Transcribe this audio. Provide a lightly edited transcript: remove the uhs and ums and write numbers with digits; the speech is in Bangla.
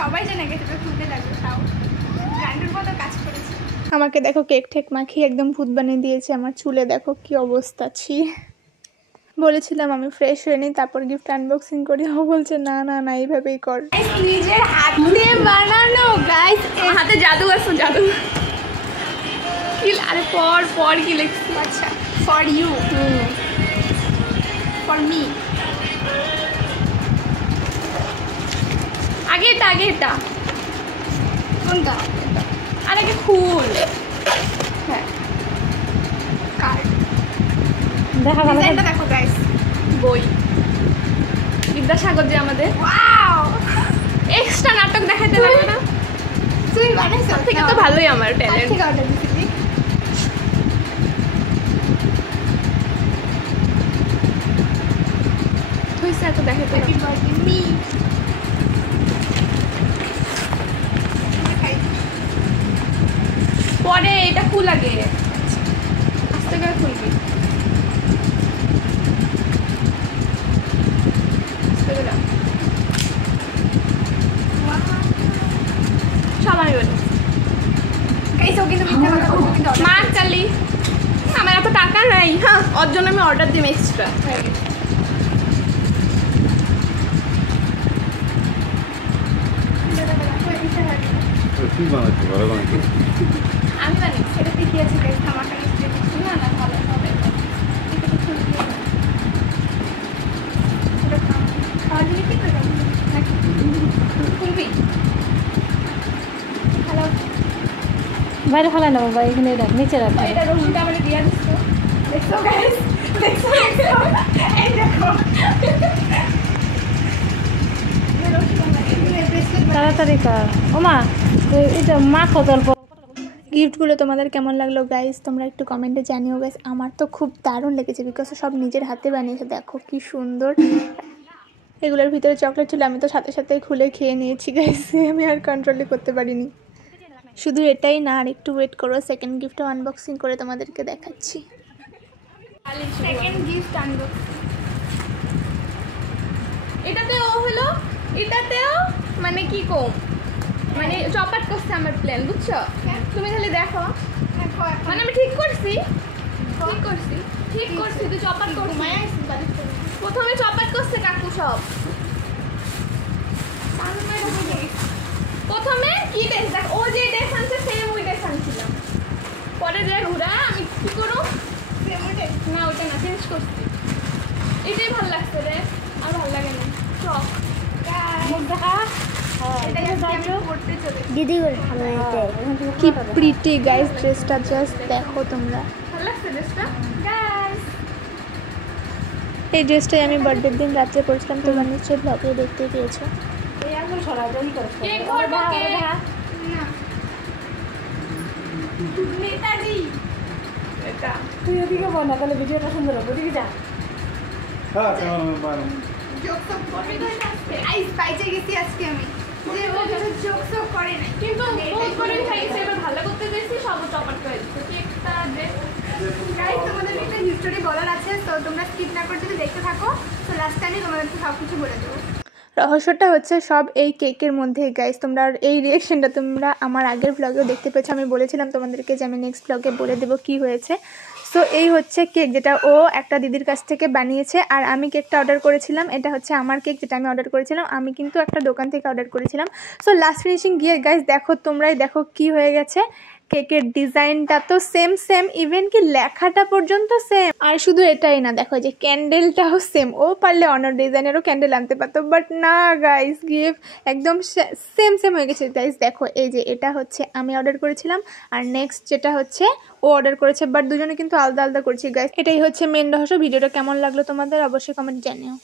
সবাই জানে গেছে খুলতে লাগবে, তাও ব্র্যান্ডের মতো কাজ করেছে। আমাকে দেখো কেক ঠেক মাখিয়ে একদম ভূত বানিয়ে দিয়েছে। আমার চুলে দেখো কি অবস্থা। ছি, বলেছিলাম আমি ফ্রেশ হয়ে নিই তারপর গিফট আনবক্সিং করি। ও বলছে না না না এইভাবেই কর। নিজের হাতে বানানো গাইস, হাতে জাদু আছে, জাদু কি। আরে পর পর কি লিখছি? আচ্ছা, ফর ইউ, ফর মি। আগে এটা কোনটা? আর আগে ফুল। হ্যাঁ, কার্ড। দেখা ডিজাইনটা দেখো গাইস। বই বিদ্যাসাগর যে আমাদের ওয়াও, এক্সট্রা নাটক দেখাতে লাগবে না? তুই বানাইছ থেকে তো ভালোই আমার ট্যালেন্ট। ঠিক অর্ডার দিছিলি? হইছে এত দেখাতে হ্যাপি বার্থডে মি। পরে এটা খুল আগে, আস্তে করে খুলবি। আস্তে করে সব আমি বলি। গাইস ও কিন্তু মিথ্যা কথা বলছে, কিন্তু order মা কালি আমার এত টাকা নাই, হ্যাঁ ওর জন্য আমি অর্ডার দিই এক্সট্রা। হয়ে গেছে। আমি জানি এটা দেখিয়েছি গাইস, আমাকে নিশ্চয়ই কিছু না না ভালো হবে। খাওয়া দিলে কি করে নাকি খুলবি হ্যালো। বাইরে ফেলা নেবো বা এখানে রাখ, নিচে রাখ। এটা রসুনটা আমরা দিয়ে দিচ্ছি, দেখছো গাইস, দেখছো এই দেখো তাড়াতাড়ি কর ওমা, এটা মাখো অল্প। গিফটগুলো তোমাদের কেমন লাগলো গাইস তোমরা একটু কমেন্টে জানিও গাইস। আমার তো খুব দারুণ লেগেছে বিকজ সব নিজের হাতে বানিয়েছে। দেখো কি সুন্দর। এগুলোর ভিতরে চকলেট ছিল, আমি তো সাথে সাথেই খুলে খেয়ে নিয়েছি গাইস। আমি আর কন্ট্রোলই করতে পারিনি। শুধু এটাই না, আর একটু ওয়েট করো, সেকেন্ড গিফটও আনবক্সিং করে তোমাদেরকে দেখাচ্ছি। Second gift unbox. এটাতেও হলো, এটাতেও মানে কি কম, মানে চপাট করছে আমার প্ল্যান, বুঝছো? তুমি খালি দেখো, মানে আমি ঠিক করছি তুই চপাট করছি। প্রথমে চপাট করছে কাকু সব। প্রথমে কি ড্রেস দেখ, ও যে ড্রেস আনছে সেম ওই ড্রেস আনছিলাম। পরে যে ঘুরা আমি কি করো না ওইটা না চেঞ্জ করছি। এটাই ভালো লাগছে রে, আর ভালো লাগে না। চক দিদি কি প্রিটি গাইস ড্রেসটা, জাস্ট দেখো তোমরা। ভালো লাগছে ড্রেসটা। এই ড্রেসটাই আমি বার্থডের দিন রাত্রে পরেছিলাম, তোমরা নিশ্চয়ই ব্লগে দেখতে পেয়েছো। কেক করবো কেক। নেতাজি এটা তুই ওদিকে বল না, তাহলে ভিডিওটা সুন্দর হবে। ওদিকে যা। জোকসপ করবে তো আজকে আইস পাইচে গেছি আজকে আমি, যে ও কিছু জোকসপ করে না, কিন্তু বহুত করে খাইছে, এবার ভালো করতে যাইছি সব চপাট করে দিচ্ছে কেকটা। গাইস তোমাদের একটা হিস্টোরি বলার আছে, তো তোমরা স্কিপ না করে যদি দেখতে থাকো, তো লাস্ট টাইমে তোমাদেরকে সব কিছু বলে দেবো। রহস্যটা হচ্ছে সব এই কেকের মধ্যে গাইস। তোমরা এই রিয়াকশনটা তোমরা আমার আগের ব্লগেও দেখতে পেয়েছো। আমি বলেছিলাম তোমাদেরকে যে আমি নেক্সট ব্লগে বলে দেবো কি হয়েছে। সো এই হচ্ছে কেক যেটা ও একটা দিদির কাছ থেকে বানিয়েছে, আর আমি কেকটা অর্ডার করেছিলাম। এটা হচ্ছে আমার কেক যেটা আমি অর্ডার করেছিলাম। আমি কিন্তু একটা দোকান থেকে অর্ডার করেছিলাম। সো লাস্ট ফিনিশিং গিয়ে গাইস দেখো, তোমরাই দেখো কি হয়ে গেছে। কেকের ডিজাইনটা তো সেম, ইভেন কি লেখাটা পর্যন্ত সেম। আর শুধু এটাই না, দেখো যে ক্যান্ডেলটাও সেম। ও পারলে অন্য ডিজাইনেরও ক্যান্ডেল আনতে পারতো, বাট না গাইস, গিফট একদম সেম হয়ে গেছে গাইস। দেখো এই যে এটা হচ্ছে আমি অর্ডার করেছিলাম, আর নেক্সট যেটা হচ্ছে ও অর্ডার করেছে, বাট দুজনে কিন্তু আলাদা আলাদা করছি গাইস। এটাই হচ্ছে মেন রহস্য। ভিডিওটা কেমন লাগলো তোমাদের অবশ্যই কমেন্ট জানিও।